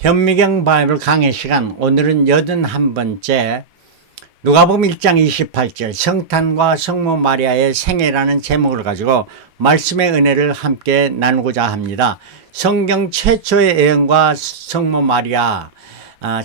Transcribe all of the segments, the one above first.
현미경 바이블 강의 시간, 오늘은 81번째 누가복음 1장 28절 성탄과 성모 마리아의 생애라는 제목을 가지고 말씀의 은혜를 함께 나누고자 합니다. 성경 최초의 예언과 성모 마리아,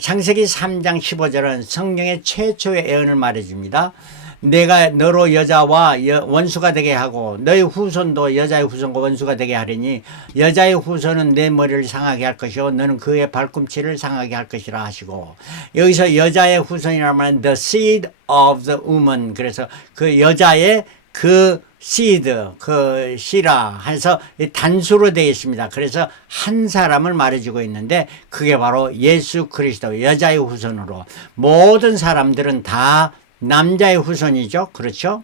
창세기 3장 15절은 성경의 최초의 예언을 말해줍니다. 내가 너로 여자와 원수가 되게 하고 너의 후손도 여자의 후손과 원수가 되게 하리니 여자의 후손은 내 머리를 상하게 할 것이요 너는 그의 발꿈치를 상하게 할 것이라 하시고, 여기서 여자의 후손이라는 말은 the seed of the woman, 그래서 그 여자의 그 seed, 그 씨라 해서 단수로 되어 있습니다. 그래서 한 사람을 말해주고 있는데 그게 바로 예수 그리스도, 여자의 후손으로. 모든 사람들은 다 남자의 후손이죠. 그렇죠?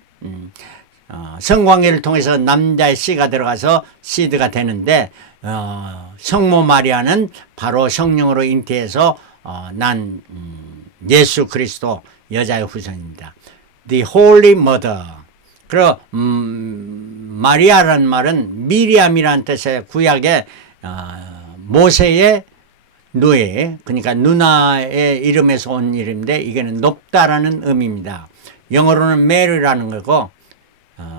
성관계를 통해서 남자의 씨가 들어가서 시드가 되는데, 성모 마리아는 바로 성령으로 잉태해서 난 예수 그리스도, 여자의 후손입니다. The Holy Mother. 그리고 마리아라는 말은 미리암이라는 뜻의 구약의 모세의 누이, 그러니까 누나의 이름에서 온 이름인데 이게는 높다라는 의미입니다. 영어로는 메리라는 거고,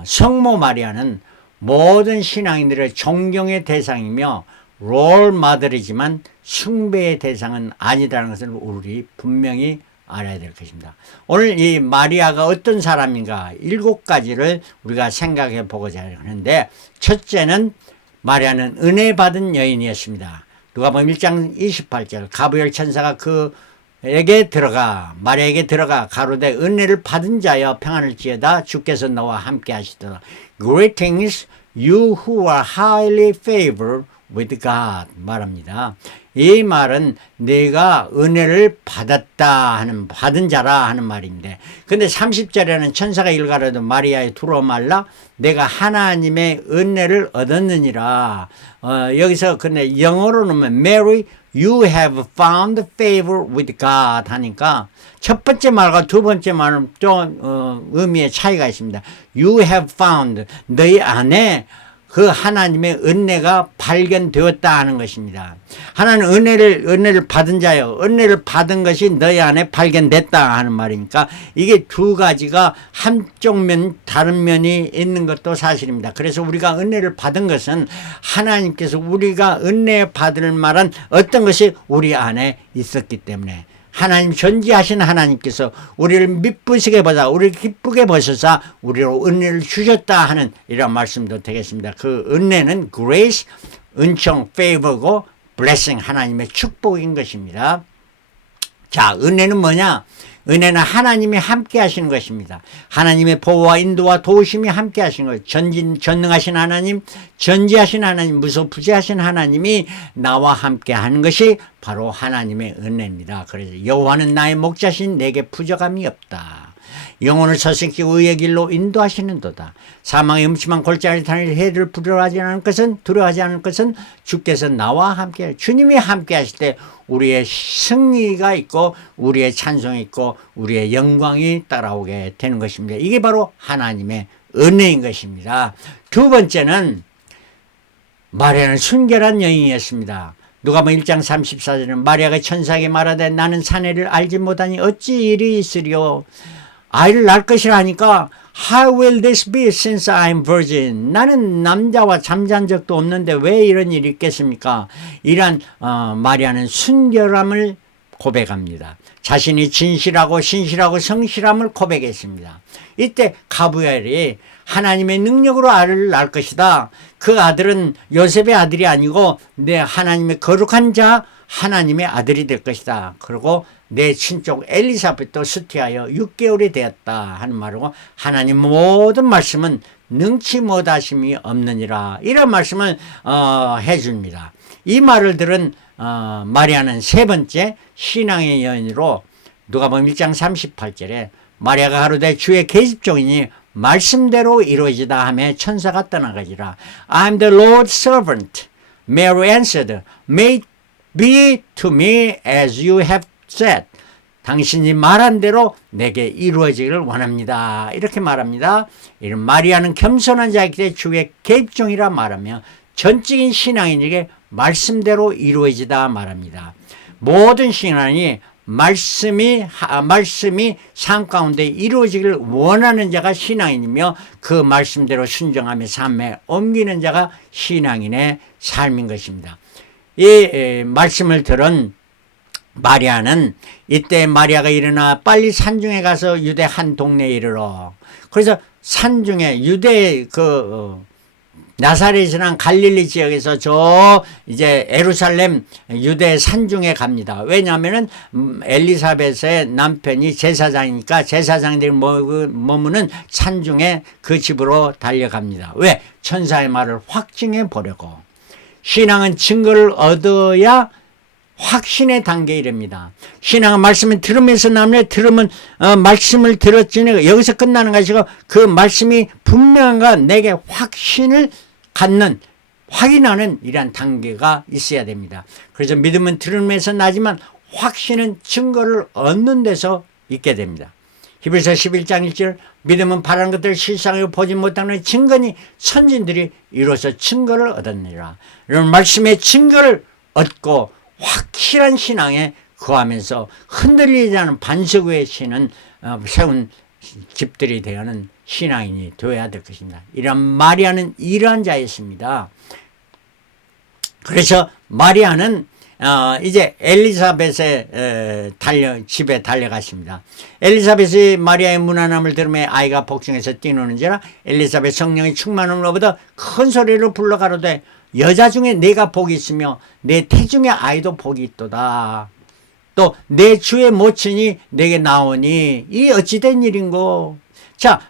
성모 마리아는 모든 신앙인들의 존경의 대상이며 롤 마들이지만 숭배의 대상은 아니다라는 것을 우리 분명히 알아야 될 것입니다. 오늘 이 마리아가 어떤 사람인가 7가지를 우리가 생각해 보고자 하는데, 첫째는 마리아는 은혜 받은 여인이었습니다. 누가복음 1장 28절 가브리엘 천사가 그에게 들어가, 마리아에게 들어가 가로되 은혜를 받은 자여 평안을 지어다, 주께서 너와 함께 하시도다. Greetings you who are highly favored with God 말합니다. 이 말은 네가 은혜를 받았다 하는, 받은 자라 하는 말인데, 근데 30절에는 천사가 일가라도 마리아에 두루 말라 내가 하나님의 은혜를 얻었느니라. 여기서 근데 영어로는 Mary you have found favor with God 하니까 첫 번째 말과 두 번째 말은 좀 의미의 차이가 있습니다. You have found, 너희 안에 그 하나님의 은혜가 발견되었다 하는 것입니다. 하나는 은혜를 받은 자요, 은혜를 받은 것이 너희 안에 발견됐다 하는 말이니까 이게 두 가지가 한쪽 면 다른 면이 있는 것도 사실입니다. 그래서 우리가 은혜를 받은 것은 하나님께서 우리가 은혜 받을 만한 어떤 것이 우리 안에 있었기 때문에, 하나님 존재하신 하나님께서 우리를 미쁘시게 보사, 우리를 기쁘게 보셔서 우리로 은혜를 주셨다 하는 이런 말씀도 되겠습니다. 그 은혜는 grace, 은총, favor고 blessing, 하나님의 축복인 것입니다. 자, 은혜는 뭐냐? 은혜는 하나님이 함께 하시는 것입니다. 하나님의 보호와 인도와 도우심이 함께 하시는 거예요. 전능하신 하나님, 전지하신 하나님, 무소부지하신 하나님이 나와 함께 하는 것이 바로 하나님의 은혜입니다. 그래서 여호와는 나의 목자신, 내게 부족함이 없다. 영혼을 서신키고 의의 길로 인도하시는도다. 사망의 음침한 골짜기 다닐 해를 두려워하지 않을 것은 주께서 나와 함께, 주님이 함께 하실 때 우리의 승리가 있고 우리의 찬송이 있고 우리의 영광이 따라오게 되는 것입니다. 이게 바로 하나님의 은혜인 것입니다. 두 번째는 마리아는 순결한 여인이었습니다. 누가복음 1장 34절은 마리아가 천사에게 말하되 나는 사내를 알지 못하니 어찌 일이 있으리요. 아이를 낳을 것이라 하니까 How will this be since I am virgin? 나는 남자와 잠잔 적도 없는데 왜 이런 일이 있겠습니까? 이란 마리아는 순결함을 고백합니다. 자신이 진실하고 신실하고 성실함을 고백했습니다. 이때 가브리엘이 하나님의 능력으로 아들을 낳을 것이다. 그 아들은 요셉의 아들이 아니고 내 하나님의 거룩한 자 하나님의 아들이 될 것이다. 그리고 내 친족 엘리사벳도 수태하여 6개월이 되었다 하는 말이고, 하나님 모든 말씀은 능치 못하심이 없느니라, 이런 말씀을 해줍니다. 이 말을 들은 마리아는 세 번째 신앙의 여인으로 누가복음 1장 38절에 마리아가 가로되 주의 계집종이니 말씀대로 이루어지다 하며 천사가 떠나가지라. I am the Lord's servant. Mary answered, May it be to me as you have said. 당신이 말한 대로 내게 이루어지기를 원합니다. 이렇게 말합니다. 이런 마리아는 겸손한 자이기 때문에 주의 계집종이라 말하며 전적인 신앙인에게 말씀대로 이루어지다 말합니다. 모든 신앙이 말씀이 삶 가운데 이루어지기를 원하는 자가 신앙인이며 그 말씀대로 순종하며 삶에 옮기는 자가 신앙인의 삶인 것입니다. 이 말씀을 들은 마리아는 이때 마리아가 일어나 빨리 산중에 가서 유대 한 동네에 이르러, 그래서 산중에 유대 나사렛이랑 갈릴리 지역에서 저 이제 예루살렘 유대 산중에 갑니다. 왜냐하면은 엘리사벳의 남편이 제사장이니까 제사장들이 머무는 산중에 그 집으로 달려갑니다. 왜? 천사의 말을 확증해 보려고. 신앙은 증거를 얻어야 확신의 단계에 이릅니다. 신앙은 말씀을 들으면서 나오는데, 들으면 말씀을 들었지 여기서 끝나는 것이고, 그 말씀이 분명한가 내게 확신을 갖는, 확인하는 이러한 단계가 있어야 됩니다. 그래서 믿음은 들으면서 나지만 확신은 증거를 얻는 데서 있게 됩니다. 히브리서 11장 1절, 믿음은 바라는 것들을 실상으로 보지 못하는 증거니 선진들이 이로써 증거를 얻었느니라. 이런 말씀의 증거를 얻고 확실한 신앙에 거하면서 흔들리지 않은 반석 위에 세운 집들이 되어는 신앙인이 되어야 될 것입니다. 이런 마리아는 이러한 자였습니다. 그래서 마리아는 이제 엘리사벳의 집에 달려갔습니다. 엘리사벳이 마리아의 무난함을 들으며 아이가 복중에서 뛰노는지라 엘리사벳 성령이 충만함으로부터 큰 소리로 불러 가로되 여자 중에 내가 복이 있으며 내 태중의 아이도 복이 있도다. 또 내 주의 모친이 내게 나오니 이 어찌된 일인고. 자,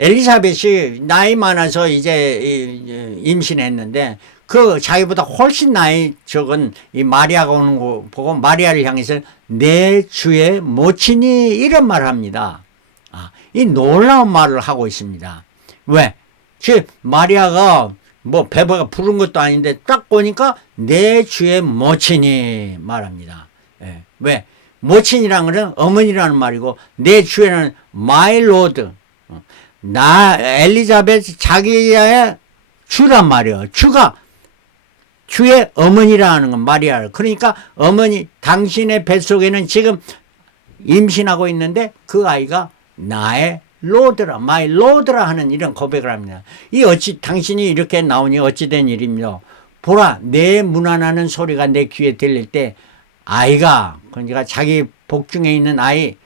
엘리사벳이 나이 많아서 이제 임신했는데 그 자기보다 훨씬 나이 적은 이 마리아가 오는 거 보고 마리아를 향해서 내 주의 모친이 이런 말을 합니다. 이 놀라운 말을 하고 있습니다. 왜? 마리아가 뭐 베베가 부른 것도 아닌데 딱 보니까 내 주의 모친이 말합니다. 예. 왜? 모친이라는 것은 어머니라는 말이고 내 주에는 my lord, 엘리자벳 자기의 주란 말이에요. 주가 주의 어머니라는 건 마리아. 그러니까 어머니 당신의 뱃속에는 지금 임신하고 있는데 그 아이가 나의 로드라, 마이 로드라 하는 이런 고백을 합니다. 이 당신이 이렇게 나오니 어찌된 일입니다. 보라, 내 문안하는 소리가 내 귀에 들릴 때 아이가, 그러니까 자기 복중에 있는 아이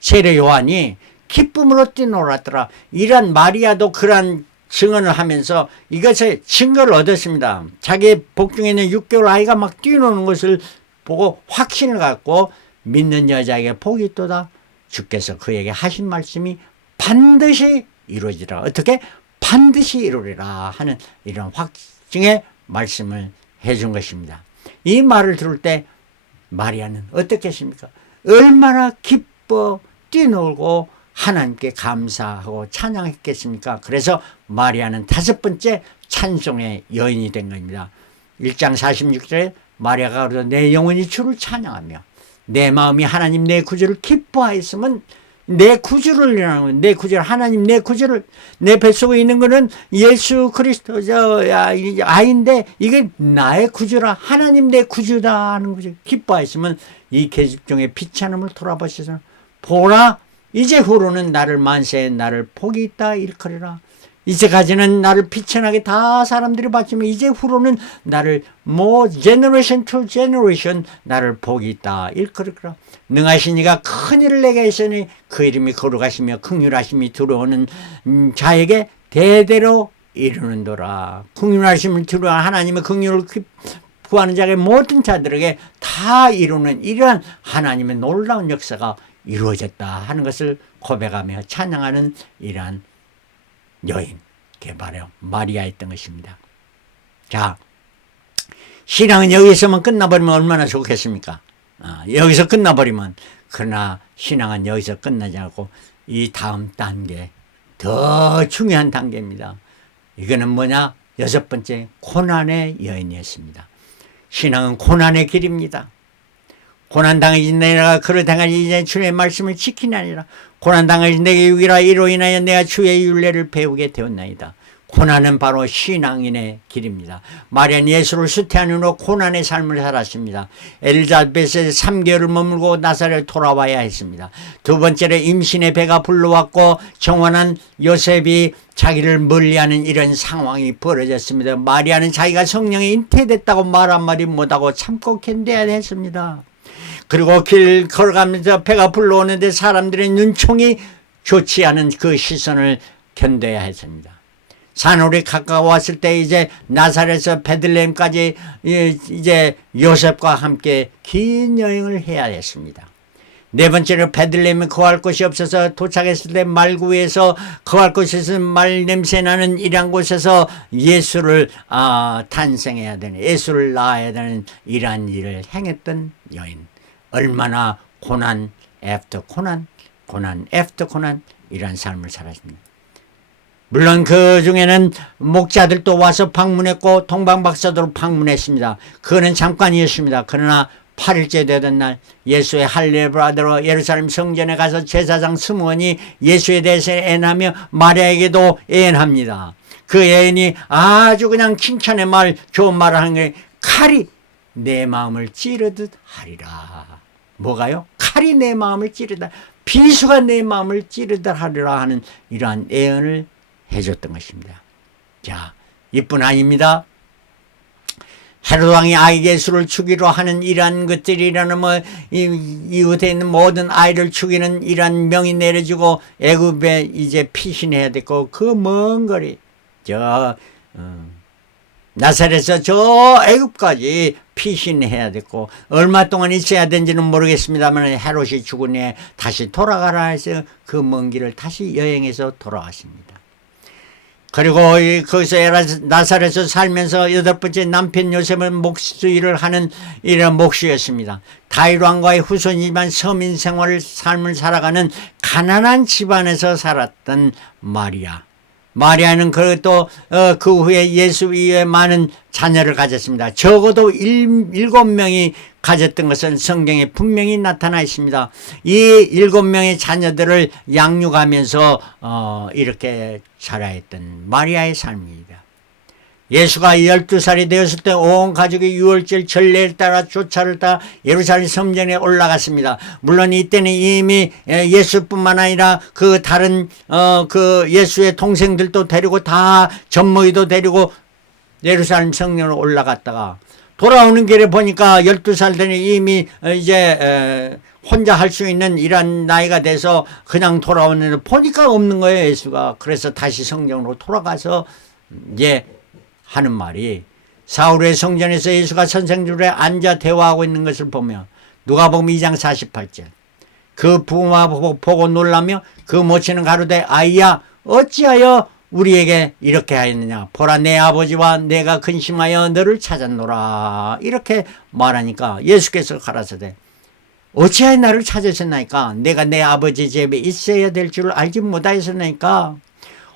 세례 요한이 기쁨으로 뛰놀았더라. 이런 마리아도 그런 증언을 하면서 이것의 증거를 얻었습니다. 자기 복중에 있는 6개월 아이가 막 뛰노는 것을 보고 확신을 갖고 믿는 여자에게 복이 있도다. 주께서 그에게 하신 말씀이 반드시 이루어지라. 어떻게? 반드시 이루리라 하는 이런 확증의 말씀을 해준 것입니다. 이 말을 들을 때 마리아는 어떻겠습니까? 얼마나 기뻐 뛰놀고 하나님께 감사하고 찬양했겠습니까? 그래서 마리아는 5번째 찬송의 여인이 된 겁니다. 1장 46절에 마리아가 그러죠. 내 영혼이 주를 찬양하며 내 마음이 하나님 내 구주를 기뻐하였으면, 내 구주를 이라는 내 구주를, 하나님 내 구주를, 내 뱃속에 있는 것은 예수 그리스도 아이인데 이게 나의 구주라, 하나님 내 구주다 하는 거죠. 기뻐하였으면 이 계집 중에 비참함을 돌아보셔서 보라, 이제 후로는 나를 만세에 나를 복이 있다 일컬으라. 이제까지는 나를 비천하게 다 사람들이 봤지만 이제 후로는 나를 generation to generation 나를 복이 있다 일컬으라. 능하신 이가 큰 일을 내게 했으니 그 이름이 거룩하시며 긍휼하심이 들어오는 자에게 대대로 이루는도라. 긍휼하심을 들어오는 하나님의 긍휼을 구하는 자에게 모든 자들에게 다 이루는 이러한 하나님의 놀라운 역사가 이루어졌다 하는 것을 고백하며 찬양하는 이러한 여인, 그게 바로 마리아였던 것입니다. 자, 신앙은 여기서만 끝나버리면 얼마나 좋겠습니까? 여기서 끝나버리면, 그러나 신앙은 여기서 끝나지 않고 이 다음 단계, 더 중요한 단계입니다. 이거는 뭐냐? 6번째, 고난의 여인이었습니다. 신앙은 고난의 길입니다. 고난당하지 내가 그를 당하지 이제 주의 말씀을 지키나니라. 고난당하지 내게 유기라. 이로 인하여 내가 주의 율례를 배우게 되었나이다. 고난은 바로 신앙인의 길입니다. 마리아는 예수를 수태하는 후로 고난의 삶을 살았습니다. 엘리자벳에 3개월을 머물고 나사렛에 돌아와야 했습니다. 두 번째로 임신의 배가 불러왔고 정원한 요셉이 자기를 멀리하는 이런 상황이 벌어졌습니다. 마리아는 자기가 성령이 잉태됐다고 말 한마디 못하고 참고 견뎌야 했습니다. 그리고 길 걸어가면서 배가 불러오는데 사람들의 눈총이 좋지 않은 그 시선을 견뎌야 했습니다. 산울이 가까웠을 때 이제 나사렛에서 베들레헴까지 이제 요셉과 함께 긴 여행을 해야 했습니다. 네 번째로 베들레헴에 거할 곳이 없어서 도착했을 때 말구에서 거할 곳이 없어서 말 냄새 나는 이러한 곳에서 예수를 탄생해야 되는, 예수를 낳아야 되는 이러한 일을 행했던 여인. 얼마나 고난 애프터 고난, 고난 애프터 고난 이러한 삶을 살았습니다. 물론 그 중에는 목자들도 와서 방문했고 동방박사도 방문했습니다. 그거는 잠깐이었습니다. 그러나 8일째 되던 날 예수의 할례를 받으러 예루살렘 성전에 가서 제사장 스므온이 예수에 대해서 애하며 마리아에게도 애합니다. 그 애인이 아주 그냥 칭찬의 말, 좋은 말을 하는 게 칼이 내 마음을 찌르듯 하리라. 뭐가요? 칼이 내 마음을 찌르다, 비수가 내 마음을 찌르듯 하리라 하는 이러한 애언을 해줬던 것입니다. 자, 이뿐 아닙니다. 헤롯 왕이 아이 예수를 죽이려 하는 이러한 것들이라는 이웃에 있는 모든 아이를 죽이는 이러한 명이 내려지고 애굽에 이제 피신해야 됐고 그 먼 거리 나사렛에서 저 애굽까지 피신해야 됐고 얼마 동안 있어야 되는지는 모르겠습니다만 헤롯이 죽은 후에 다시 돌아가라 해서 그 먼 길을 다시 여행해서 돌아왔습니다. 그리고 거기서 나사렛에서 살면서 8번째 남편 요셉은 목수일을 하는 이런 목수였습니다. 다윗 왕과의 후손이지만 서민 생활을 삶을 살아가는 가난한 집안에서 살았던 마리아. 마리아는 그것도 그 후에 예수 이후에 많은 자녀를 가졌습니다. 적어도 7명이 가졌던 것은 성경에 분명히 나타나 있습니다. 이 7명의 자녀들을 양육하면서 이렇게 자라했던 마리아의 삶입니다. 예수가 12살이 되었을 때 온 가족이 유월절 전례를 따라 조차를 따라 예루살렘 성전에 올라갔습니다. 물론 이때는 이미 예수뿐만 아니라 그 다른 그 예수의 동생들도 데리고 다 젖먹이도 데리고 예루살렘 성전으로 올라갔다가 돌아오는 길에 보니까 12살 되니 이미 이제 혼자 할 수 있는 이런 나이가 돼서 그냥 돌아오는데 보니까 없는 거예요, 예수가. 그래서 다시 성전으로 돌아가서 이제 하는 말이, 사울의 성전에서 예수가 선생들에 앉아 대화하고 있는 것을 보며 누가복음 2장 48절 그 부모가 보고 놀라며 그 모친은 가로되 아이야 어찌하여 우리에게 이렇게 하였느냐, 보라 내 아버지와 내가 근심하여 너를 찾았노라. 이렇게 말하니까 예수께서 가라사대 어찌하여 나를 찾으셨나이까, 내가 내 아버지 집에 있어야 될 줄 알지 못하였나이까.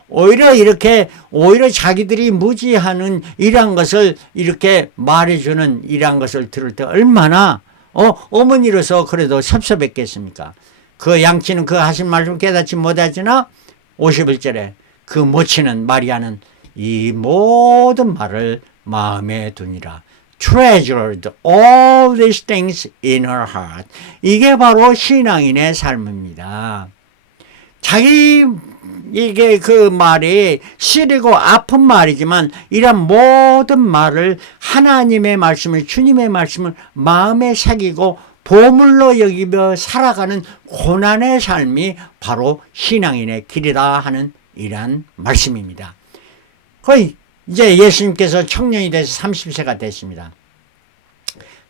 오히려 자기들이 무지하는 이러한 것을 이렇게 말해주는 이러한 것을 들을 때 얼마나 어머니로서 그래도 섭섭했겠습니까. 그 양치는 그 하신 말씀 깨닫지 못하지나 51절에 그 모치는 마리아는 이 모든 말을 마음에 두니라. treasured all these things in her heart. 이게 바로 신앙인의 삶입니다. 이게 그 말이 시리고 아픈 말이지만 이런 모든 말을 하나님의 말씀을, 주님의 말씀을 마음에 새기고 보물로 여기며 살아가는 고난의 삶이 바로 신앙인의 길이다 하는 이러한 말씀입니다. 거의 이제 예수님께서 청년이 돼서 30세가 됐습니다.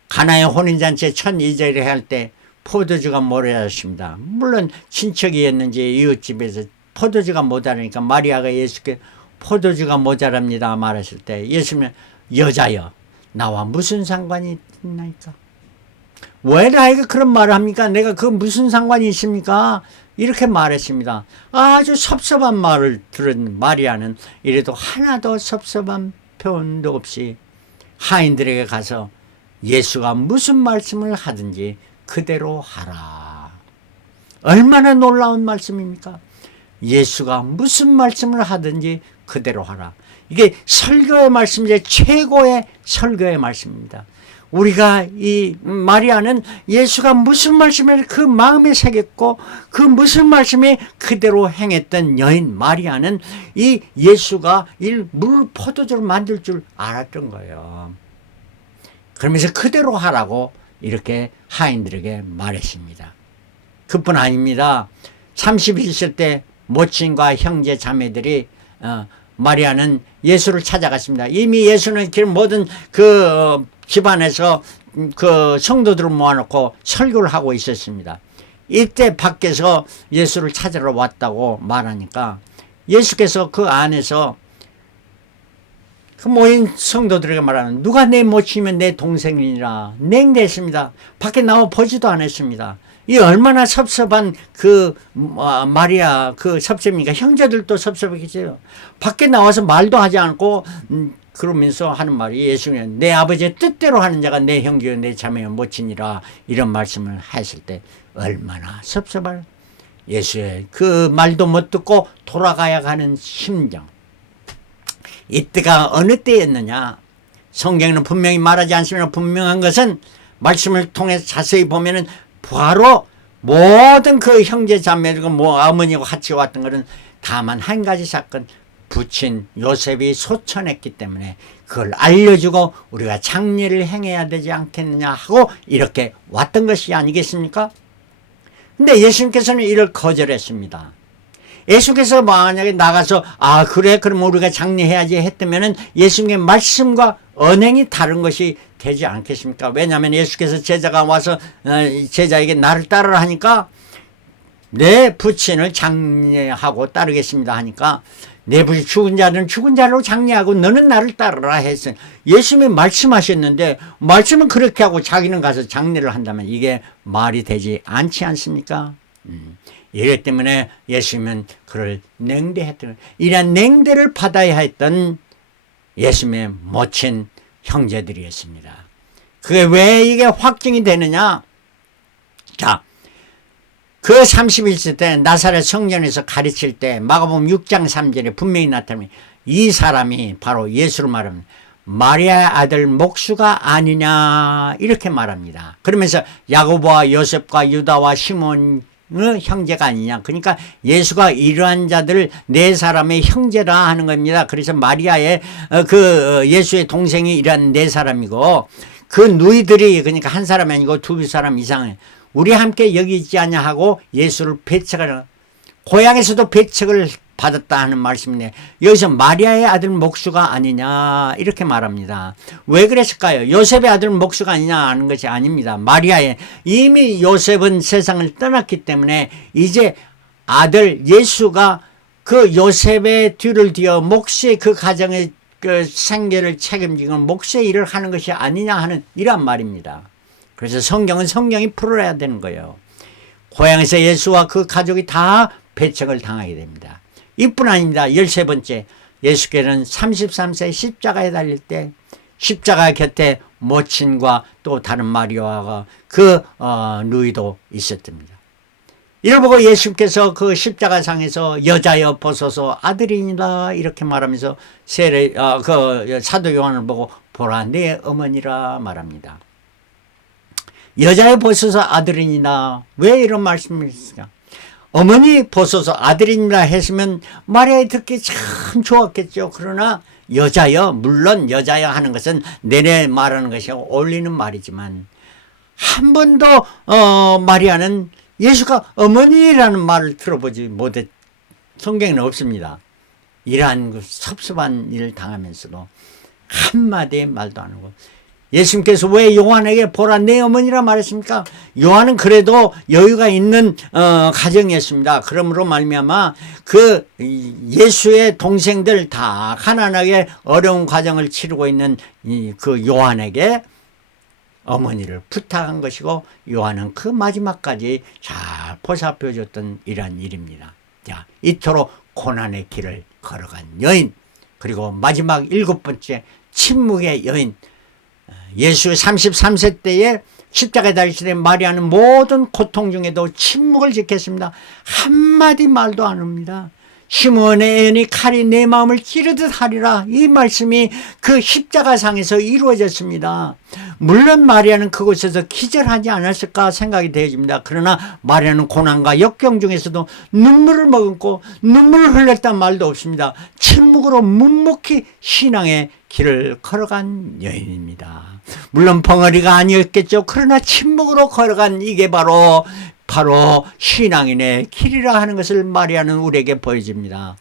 가나의 혼인잔치에 첫 이절을 할 때 포도주가 모자랐습니다. 물론 친척이었는지 이웃집에서 포도주가 모자라니까 마리아가 예수께 포도주가 모자랍니다 말했을 때 예수님은 여자여 나와 무슨 상관이 있나이까, 왜 나에게 그런 말을 합니까, 내가 그 무슨 상관이 있습니까, 이렇게 말했습니다. 아주 섭섭한 말을 들은 마리아는 이래도 하나도 섭섭한 표현도 없이 하인들에게 가서 예수가 무슨 말씀을 하든지 그대로 하라. 얼마나 놀라운 말씀입니까? 예수가 무슨 말씀을 하든지 그대로 하라. 이게 설교의 말씀이제 최고의 설교의 말씀입니다. 우리가 이 마리아는 예수가 무슨 말씀을 그 마음에 새겼고 그 무슨 말씀이 그대로 행했던 여인 마리아는 이 예수가 이 물 포도주를 만들 줄 알았던 거예요. 그러면서 그대로 하라고 이렇게 하인들에게 말했습니다. 그뿐 아닙니다. 30일 때 모친과 형제 자매들이 마리아는 예수를 찾아갔습니다. 이미 예수는 모든 그 집안에서 그 성도들을 모아놓고 설교를 하고 있었습니다. 이때 밖에서 예수를 찾으러 왔다고 말하니까 예수께서 그 안에서 그 모인 성도들에게 말하는 누가 내 모친이면 내 동생이니라 냉대했습니다. 밖에 나와 보지도 않았습니다. 이 얼마나 섭섭한 그 마리아 그 섭섭이니까 형제들도 섭섭했겠어요. 밖에 나와서 말도 하지 않고 그러면서 하는 말이 예수는 내 아버지의 뜻대로 하는 자가 내 형제요 내 자매요 모친이라 이런 말씀을 했을 때 얼마나 섭섭할 예수의 그 말도 못 듣고 돌아가야 하는 심정. 이때가 어느 때였느냐. 성경에는 분명히 말하지 않으면 분명한 것은 말씀을 통해서 자세히 보면은 바로 모든 그 형제 자매들과 어머니와 같이 왔던 것은 다만 한 가지 사건, 부친 요셉이 소천했기 때문에 그걸 알려주고 우리가 장례를 행해야 되지 않겠느냐 하고 이렇게 왔던 것이 아니겠습니까? 근데 예수님께서는 이를 거절했습니다. 예수께서 만약에 나가서 그래 그럼 우리가 장례해야지 했다면 예수님의 말씀과 언행이 다른 것이 되지 않겠습니까? 왜냐하면 예수께서 제자가 와서 제자에게 나를 따르라 하니까 내 부친을 장례하고 따르겠습니다 하니까 내 부친 죽은 자는 죽은 자로 장례하고 너는 나를 따르라 했어요. 예수님이 말씀하셨는데 말씀은 그렇게 하고 자기는 가서 장례를 한다면 이게 말이 되지 않지 않습니까? 이랬기 때문에 예수님은 그를 냉대했던 이러한 냉대를 받아야 했던 예수님의 모친 형제들이었습니다. 그게 왜 이게 확증이 되느냐? 자, 그 30일 때 나사렛 성전에서 가르칠 때 마가복음 6장 3절에 분명히 나타납니다. 이 사람이 바로 예수를 말합니다. 마리아의 아들 목수가 아니냐 이렇게 말합니다. 그러면서 야고보와 요셉과 유다와 시몬 형제가 아니냐. 그러니까 예수가 이러한 자들 네 사람의 형제라 하는 겁니다. 그래서 마리아의 그 예수의 동생이 이러한 네 사람이고 그 누이들이 그러니까 한 사람이 아니고 두 사람 이상을 우리 함께 여기 있지 않냐 하고 예수를 배척을 고향에서도 배척을 받았다 하는 말씀인데 여기서 마리아의 아들 목수가 아니냐 이렇게 말합니다. 왜 그랬을까요? 요셉의 아들 목수가 아니냐 하는 것이 아닙니다. 마리아의 이미 요셉은 세상을 떠났기 때문에 이제 아들 예수가 그 요셉의 뒤를 뒤어 목수의 그 가정의 그 생계를 책임지고 목수의 일을 하는 것이 아니냐 하는 이런 말입니다. 그래서 성경은 성경이 풀어야 되는 거예요. 고향에서 예수와 그 가족이 다 배척을 당하게 됩니다. 이뿐 아닙니다. 13번째 예수께서는 33세 십자가에 달릴 때 십자가 곁에 모친과 또 다른 마리아가 그 누이도 있었답니다. 이를 보고 예수께서 그 십자가상에서 여자여 벗어서 아들이니라 이렇게 말하면서 그 사도 요한을 보고 보라 내 어머니라 말합니다. 여자여 벗어서 아들이니라 왜 이런 말씀을 했을까? 어머니 벗어서 아들이니라 했으면 마리아에 듣기 참 좋았겠죠. 그러나 여자여 물론 여자여 하는 것은 내내 말하는 것이 어울리는 말이지만 한 번도 마리아는 예수가 어머니라는 말을 들어보지 못해 성경에는 없습니다. 이러한 섭섭한 일을 당하면서도 한마디의 말도 안 하고 예수님께서 왜 요한에게 보라 내 어머니라 말했습니까? 요한은 그래도 여유가 있는 가정이었습니다. 그러므로 말미암아 그 예수의 동생들 다 가난하게 어려운 과정을 치르고 있는 그 요한에게 어머니를 부탁한 것이고 요한은 그 마지막까지 잘 보살펴 줬던 이러한 일입니다. 자, 이토록 고난의 길을 걸어간 여인 그리고 마지막 7번째 침묵의 여인 예수 33세 때에 십자가에 달리시던 마리아는 모든 고통 중에도 침묵을 지켰습니다. 한마디 말도 안 합니다. 시므온의 애언이 칼이 내 마음을 찌르듯 하리라. 이 말씀이 그 십자가상에서 이루어졌습니다. 물론 마리아는 그곳에서 기절하지 않았을까 생각이 되어집니다. 그러나 마리아는 고난과 역경 중에서도 눈물을 머금고 눈물을 흘렸단 말도 없습니다. 침묵으로 묵묵히 신앙의 길을 걸어간 여인입니다. 물론 벙어리가 아니었겠죠. 그러나 침묵으로 걸어간 이게 바로 신앙인의 길이라 하는 것을 마리아는 우리에게 보여줍니다.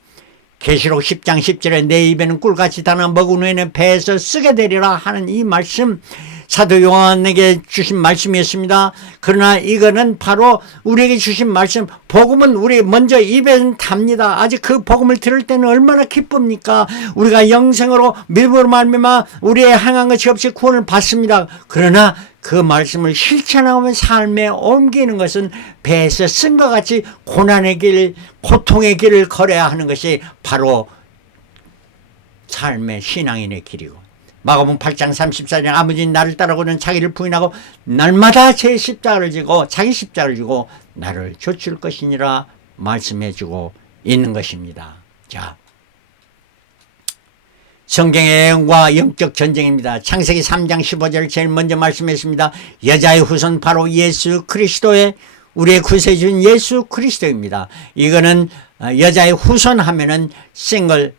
계시록 10장 10절에 내 입에는 꿀같이 달아 먹은 후에는 배에서 쓰게 되리라 하는 이 말씀, 사도 요한에게 주신 말씀이었습니다. 그러나 이거는 바로 우리에게 주신 말씀, 복음은 우리 먼저 입에는 답니다. 아직 그 복음을 들을 때는 얼마나 기쁩니까? 우리가 영생으로 믿음으로 말미암아 우리의 행한 것이 없이 구원을 받습니다. 그러나 그 말씀을 실천하면 삶에 옮기는 것은 배에서 쓴 것 같이 고난의 길, 고통의 길을 걸어야 하는 것이 바로 삶의 신앙인의 길이고, 마가복음 8장 34절 아버지 나를 따르고는 자기를 부인하고 날마다 제 십자가를 지고 자기 십자가를 지고 나를 좇을 것이니라 말씀해 주고 있는 것입니다. 자, 성경의 애언과 영적 전쟁입니다. 창세기 3장 15절을 제일 먼저 말씀했습니다. 여자의 후손 바로 예수 그리스도의, 우리의 구세주인 예수 그리스도입니다. 이거는 여자의 후손 하면은 싱글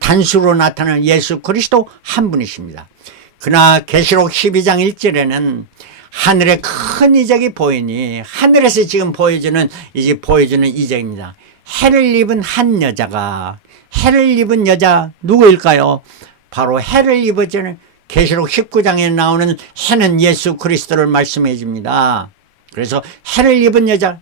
단수로 나타나는 예수 그리스도 한 분이십니다. 그러나 계시록 12장 1절에는 하늘에 큰 이적이 보이니, 하늘에서 지금 보여주는 이적입니다. 해를 입은 한 여자가, 해를 입은 여자 누구일까요? 바로 해를 입어주는 계시록 19장에 나오는 해는 예수 그리스도를 말씀해 줍니다. 그래서 해를 입은 여자,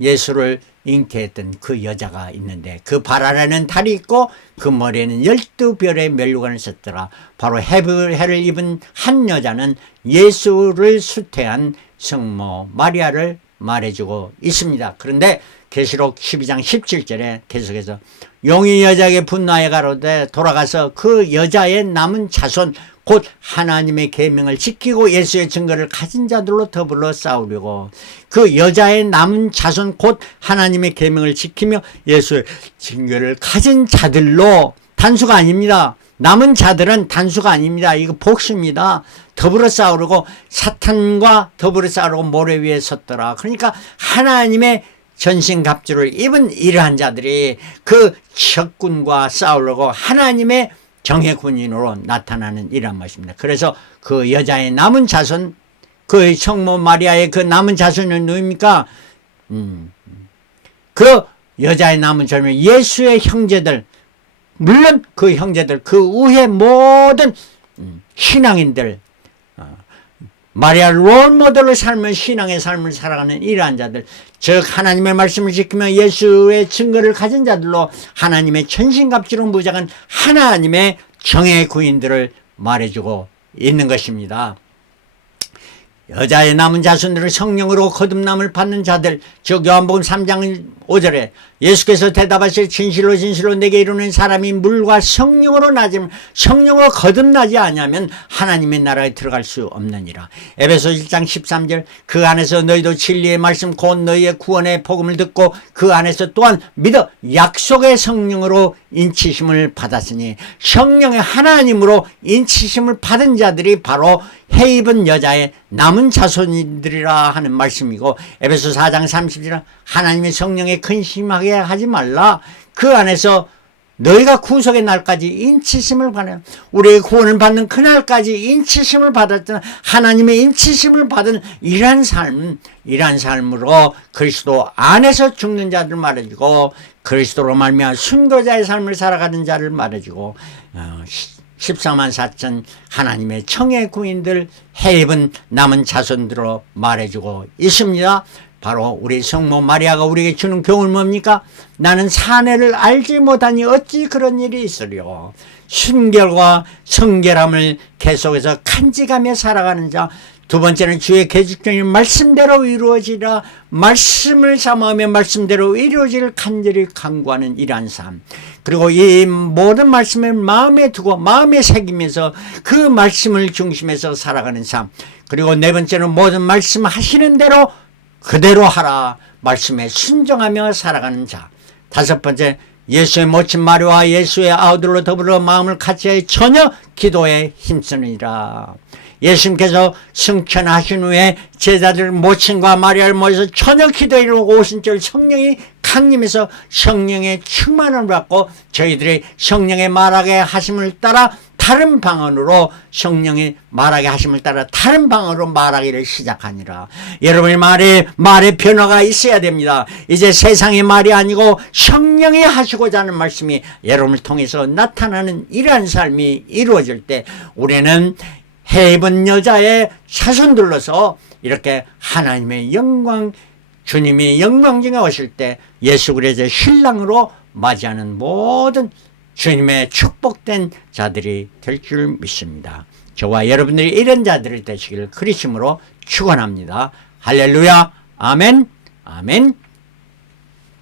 예수를 잉태했던 그 여자가 있는데 그 발 아래는 달이 있고 그 머리에는 12별의 면류관을 썼더라. 바로 해를 입은 한 여자는 예수를 수태한 성모 마리아를 말해주고 있습니다. 그런데 계시록 12장 17절에 계속해서 용이 여자에게 분노하여 가로되 돌아가서 그 여자의 남은 자손 곧 하나님의 계명을 지키고 예수의 증거를 가진 자들로 더불어 싸우려고, 그 여자의 남은 자손 곧 하나님의 계명을 지키며 예수의 증거를 가진 자들로, 단수가 아닙니다. 남은 자들은 단수가 아닙니다. 이거 복수입니다. 더불어 싸우려고, 사탄과 더불어 싸우려고 모래 위에 섰더라. 그러니까 하나님의 전신갑주를 입은 이러한 자들이 그 적군과 싸우려고 하나님의 정의 군인으로 나타나는 이란 것입니다. 그래서 그 여자의 남은 자손, 그 성모 마리아의 그 남은 자손은 누굽니까? 그 여자의 남은 자손은 예수의 형제들, 물론 그 형제들, 그 후에 모든 신앙인들, 마리아 롤모델로 살면 신앙의 삶을 살아가는 이러한 자들, 즉 하나님의 말씀을 지키며 예수의 증거를 가진 자들로 하나님의 천신갑주로 무장한 하나님의 정의 구인들을 말해주고 있는 것입니다. 여자의 남은 자손들을 성령으로 거듭남을 받는 자들, 즉 요한복음 3장 5절에 예수께서 대답하실 진실로 진실로 내게 이르는 사람이 물과 성령으로 나지만 성령으로 거듭나지 않으면 하나님의 나라에 들어갈 수 없느니라. 에베소 1장 13절 그 안에서 너희도 진리의 말씀 곧 너희의 구원의 복음을 듣고 그 안에서 또한 믿어 약속의 성령으로 인치심을 받았으니, 성령의 하나님으로 인치심을 받은 자들이 바로 해 입은 여자의 남은 자손들이라 하는 말씀이고, 에베소 4장 30절 하나님의 성령에 근심하게 하지 말라. 그 안에서 너희가 구속의 날까지 인치심을 받는, 우리의 구원을 받는 그날까지 인치심을 받았던 하나님의 인치심을 받은 이러한 삶으로 그리스도 안에서 죽는 자들 말해주고, 그리스도로 말미암아 순교자의 삶을 살아가는 자를 말해주고, 14만 4천 하나님의 청의 구인들, 해 입은 남은 자손들로 말해주고 있습니다. 바로 우리 성모 마리아가 우리에게 주는 교훈은 뭡니까? 나는 사내를 알지 못하니 어찌 그런 일이 있으려. 순결과 성결함을 계속해서 간직하며 살아가는 자. 두 번째는 주의 계집종이 말씀대로 이루어지라. 말씀을 삼아하며 말씀대로 이루어질 간절히 간구하는 이러한 삶. 그리고 이 모든 말씀을 마음에 두고 마음에 새기면서 그 말씀을 중심에서 살아가는 삶. 그리고 네 번째는 모든 말씀하시는 대로 그대로 하라. 말씀에 순종하며 살아가는 자. 다섯 번째, 예수의 모친 마리와 예수의 아우들로 더불어 마음을 같이하여 전혀 기도에 힘쓰느니라. 예수님께서 승천하신 후에 제자들 모친과 마리아를 모여서 저녁 기도에 이루고 오신 줄 성령이 강림해서 성령의 충만을 받고 저희들이 성령의 말하게 하심을 따라 다른 방언으로 성령이 말하게 하심을 따라 다른 방언으로 말하기를 시작하니라. 여러분의 말에 변화가 있어야 됩니다. 이제 세상의 말이 아니고 성령이 하시고자 하는 말씀이 여러분을 통해서 나타나는 이러한 삶이 이루어질 때 우리는 해 입은 여자의 자손들로서 이렇게 하나님의 영광, 주님이 영광중에 오실 때 예수 그리스도의 신랑으로 맞이하는 모든 주님의 축복된 자들이 될 줄 믿습니다. 저와 여러분들이 이런 자들이 되시길 그리스도로 축원합니다. 할렐루야. 아멘. 아멘.